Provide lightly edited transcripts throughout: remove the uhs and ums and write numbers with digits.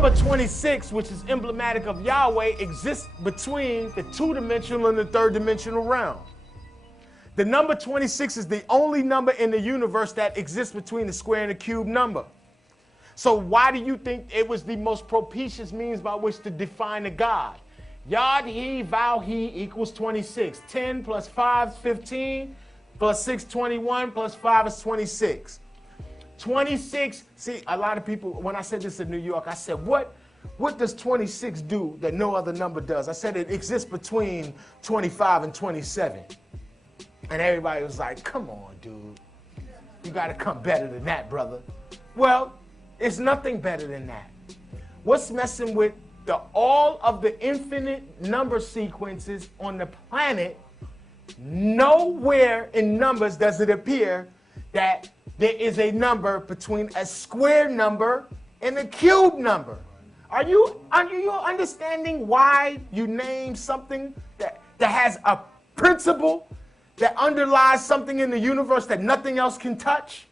number 26, which is emblematic of Yahweh, exists between the two-dimensional and the third-dimensional realm. The number 26 is the only number in the universe that exists between the square and the cube number. So why do you think it was the most propitious means by which to define a God? Yod, he, Vav, he equals 26. 10 plus 5 is 15, plus 6, 21, plus 5 is 26. 26, see, a lot of people, when I said this in New York, I said, what does 26 do that no other number does? I said it exists between 25 and 27. And everybody was like, come on, dude. You got to come better than that, brother. Well, it's nothing better than that. What's messing with all of the infinite number sequences on the planet? Nowhere in numbers does it appear that there is a number between a square number and a cube number. Are you understanding why you name something that has a principle that underlies something in the universe that nothing else can touch?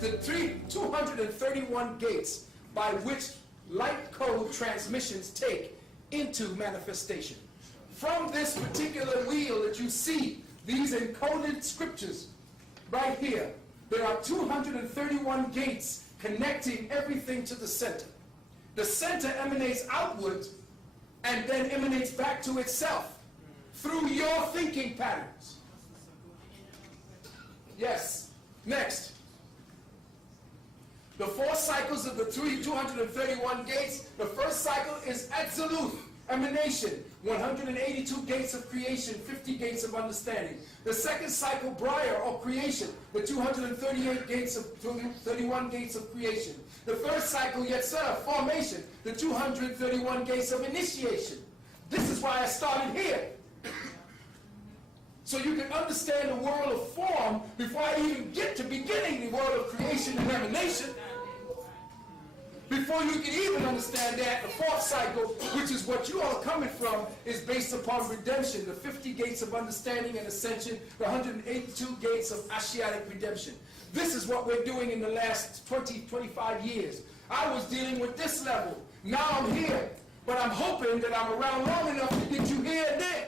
The 231 gates by which light code transmissions take into manifestation. From this particular wheel that you see, these encoded scriptures right here, there are 231 gates connecting everything to the center. The center emanates outward and then emanates back to itself through your thinking patterns. Yes. Next. The 4 cycles of the 231 gates, the first cycle is absolute emanation, 182 gates of creation, 50 gates of understanding. The second cycle, Briar, or creation, the 231 gates of creation. The third cycle, Yetzirah, formation, the 231 gates of initiation. This is why I started here. So you can understand the world of form before I even get to beginning the world of creation and emanation. Before you can even understand that, the fourth cycle, which is what you all are coming from, is based upon redemption, the 50 gates of understanding and ascension, the 182 gates of Ashiatic redemption. This is what we're doing in the last 20, 25 years. I was dealing with this level. Now I'm here. But I'm hoping that I'm around long enough to get you here and there.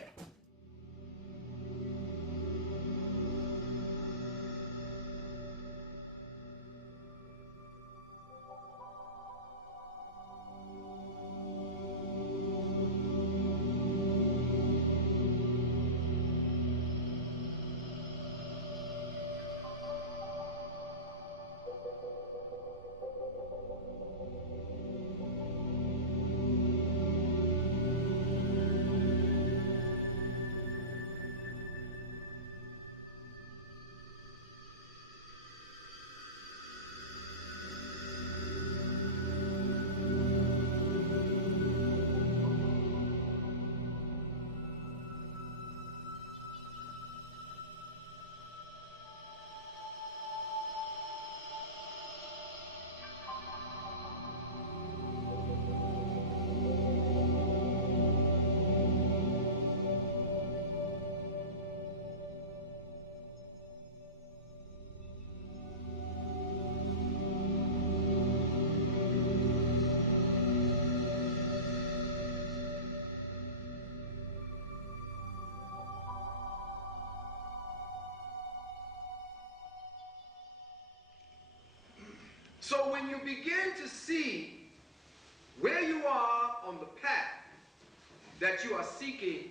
So when you begin to see where you are on the path that you are seeking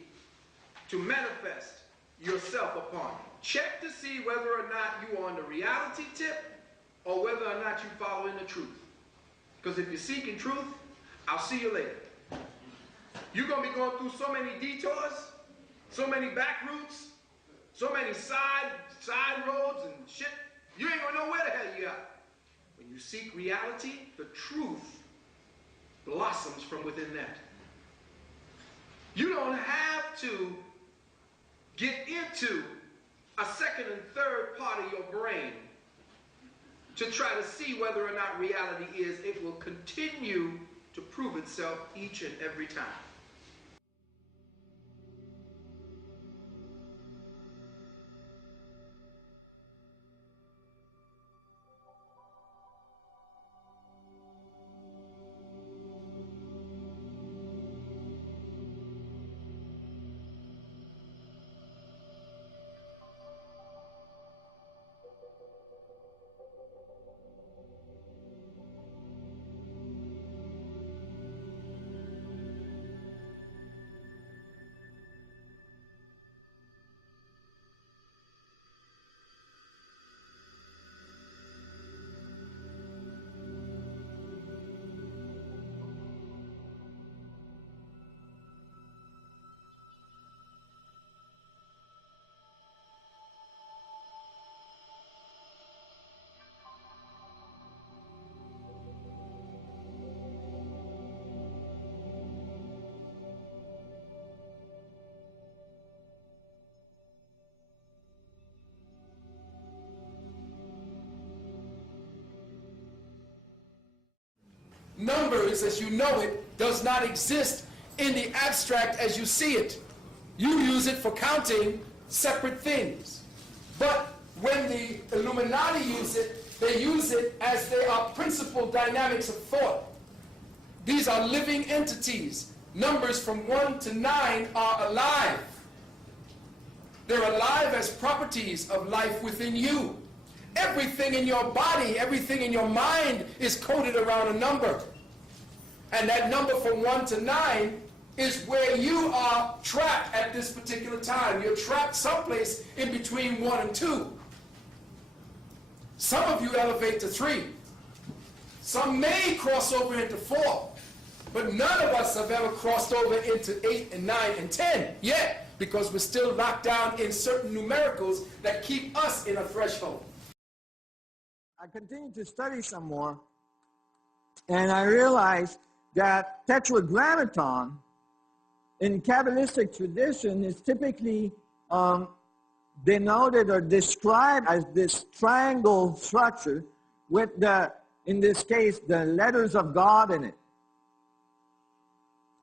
to manifest yourself upon. Check to see whether or not you are on the reality tip or whether or not you're following the truth. Because if you're seeking truth, I'll see you later. You're going to be going through so many detours, so many back routes, so many side roads and shit. You ain't going to know where the hell you are. When you seek reality, the truth blossoms from within that. You don't have to get into a second and third part of your brain to try to see whether or not reality is. It will continue to prove itself each and every time. Numbers, as you know it, does not exist in the abstract as you see it. You use it for counting separate things. But when the Illuminati use it, they use it as they are principal dynamics of thought. These are living entities. Numbers from 1 to 9 are alive. They're alive as properties of life within you. Everything in your body, everything in your mind is coded around a number. And that number from 1 to 9 is where you are trapped at this particular time. You're trapped someplace in between 1 and 2. Some of you elevate to 3. Some may cross over into 4. But none of us have ever crossed over into 8 and 9 and 10 yet, because we're still locked down in certain numericals that keep us in a threshold. I continued to study some more, and I realized that tetragrammaton in Kabbalistic tradition is typically denoted or described as this triangle structure with in this case, the letters of God in it.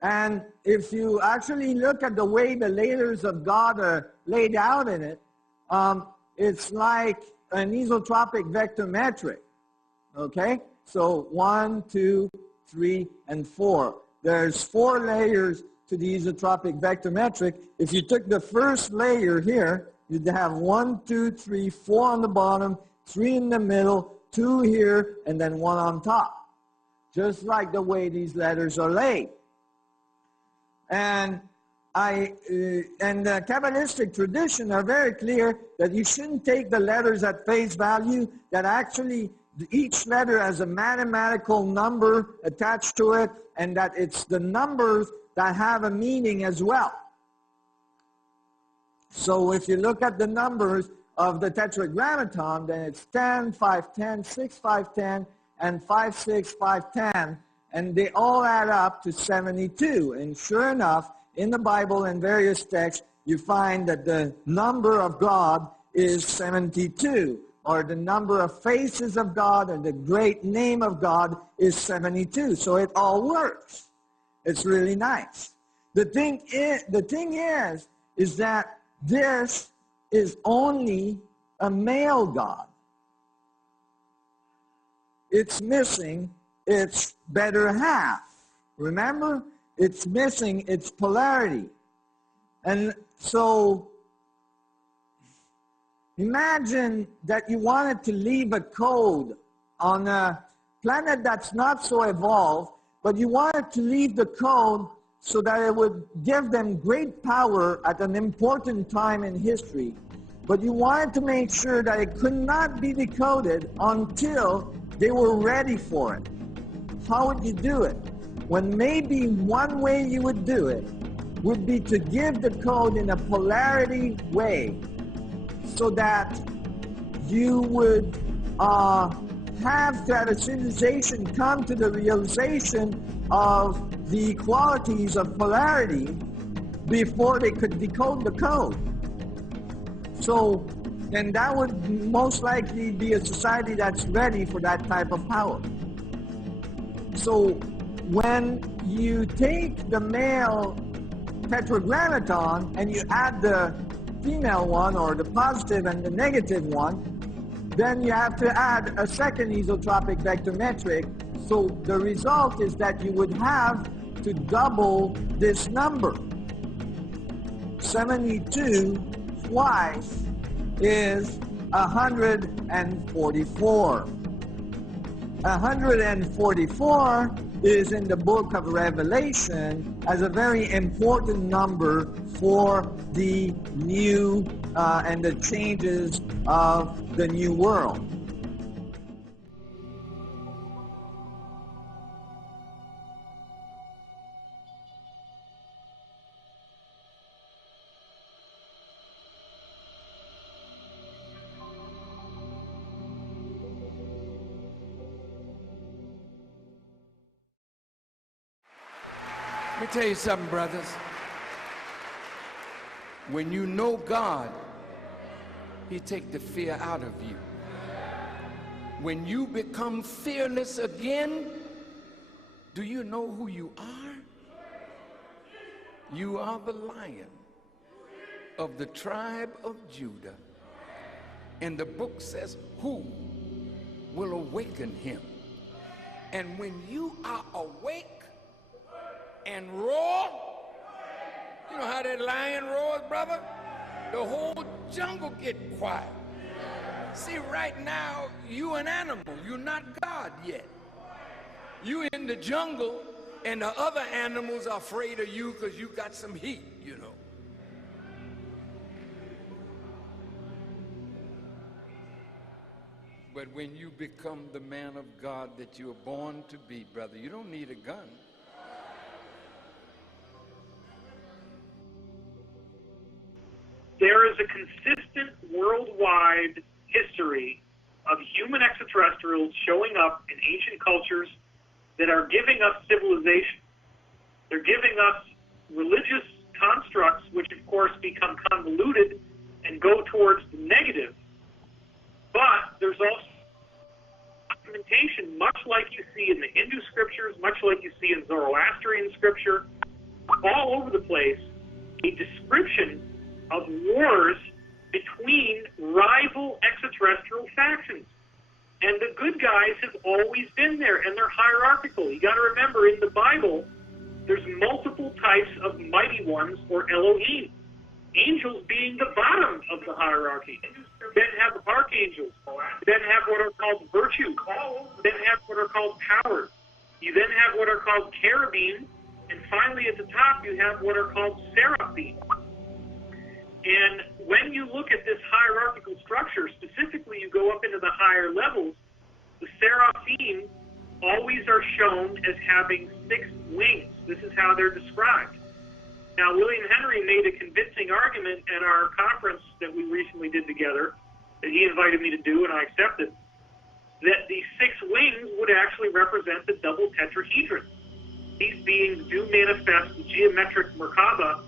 And if you actually look at the way the letters of God are laid out in it, it's like an isotropic vector metric, okay? So 1, 2, 3, and 4. There's 4 layers to the isotropic vector metric. If you took the first layer here, you'd have 1, 2, 3, 4 on the bottom, 3 in the middle, 2 here, and then 1 on top. Just like the way these letters are laid. And the Kabbalistic tradition are very clear that you shouldn't take the letters at face value, that actually each letter has a mathematical number attached to it, and that it's the numbers that have a meaning as well. So if you look at the numbers of the tetragrammaton, then it's 10, 5, 10, 6, 5, 10, and 5, 6, 5, 10, and they all add up to 72. And sure enough, in the Bible and various texts, you find that the number of God is 72, or the number of faces of God and the great name of God is 72. So it all works. It's really nice. The thing is that this is only a male God. It's missing its better half. Remember? It's missing its polarity. And so imagine that you wanted to leave a code on a planet that's not so evolved, but you wanted to leave the code so that it would give them great power at an important time in history. But you wanted to make sure that it could not be decoded until they were ready for it. How would you do it? When maybe one way you would do it would be to give the code in a polarity way, so that you would have that a civilization come to the realization of the qualities of polarity before they could decode the code. So, and that would most likely be a society that's ready for that type of power. So, when you take the male tetragrammaton and you add the female one, or the positive and the negative one, then you have to add a second isotropic vector metric. So the result is that you would have to double this number. 72 twice is 144. 144 is in the book of Revelation as a very important number for the new and the changes of the new world. Let me tell you something, brothers. When you know God, He take the fear out of you. When you become fearless again, do you know who you are? You are the Lion of the tribe of Judah. And the book says, who will awaken him? And when you are awake and roar, you know how that lion roars, brother? The whole jungle get quiet. See, right now, you an animal. You're not God yet. You in the jungle, and the other animals are afraid of you because you got some heat, you know. But when you become the man of God that you are born to be, brother, you don't need a gun. There is a consistent worldwide history of human extraterrestrials showing up in ancient cultures that are giving us civilization. They're giving us religious constructs, which of course become convoluted and go towards the negative. But there's also documentation, much like you see in the Hindu scriptures, much like you see in Zoroastrian scripture, all over the place, a description of wars between rival extraterrestrial factions. And the good guys have always been there, and they're hierarchical. You got to remember, in the Bible, there's multiple types of mighty ones, or Elohim. Angels being the bottom of the hierarchy. Then have archangels. Then have what are called virtues. Then have what are called powers. You then have what are called cherubim. And finally, at the top, you have what are called seraphim. And when you look at this hierarchical structure, specifically you go up into the higher levels, the seraphim always are shown as having 6 wings. This is how they're described. Now, William Henry made a convincing argument at our conference that we recently did together, that he invited me to do, and I accepted, that the 6 wings would actually represent the double tetrahedron. These beings do manifest the geometric Merkaba,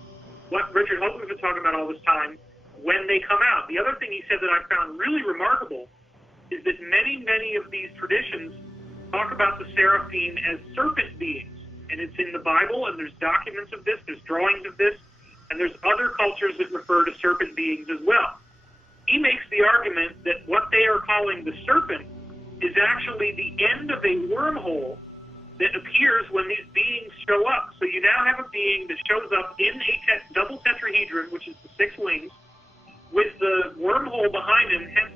what Richard Hogan's been talking about all this time, when they come out. The other thing he said that I found really remarkable is that many, many of these traditions talk about the seraphim as serpent beings. And it's in the Bible, and there's documents of this, there's drawings of this, and there's other cultures that refer to serpent beings as well. He makes the argument that what they are calling the serpent is actually the end of a wormhole that appears when these beings show up. So you now have a being that shows up in a double tetrahedron, which is the 6 wings, with the wormhole behind him, hence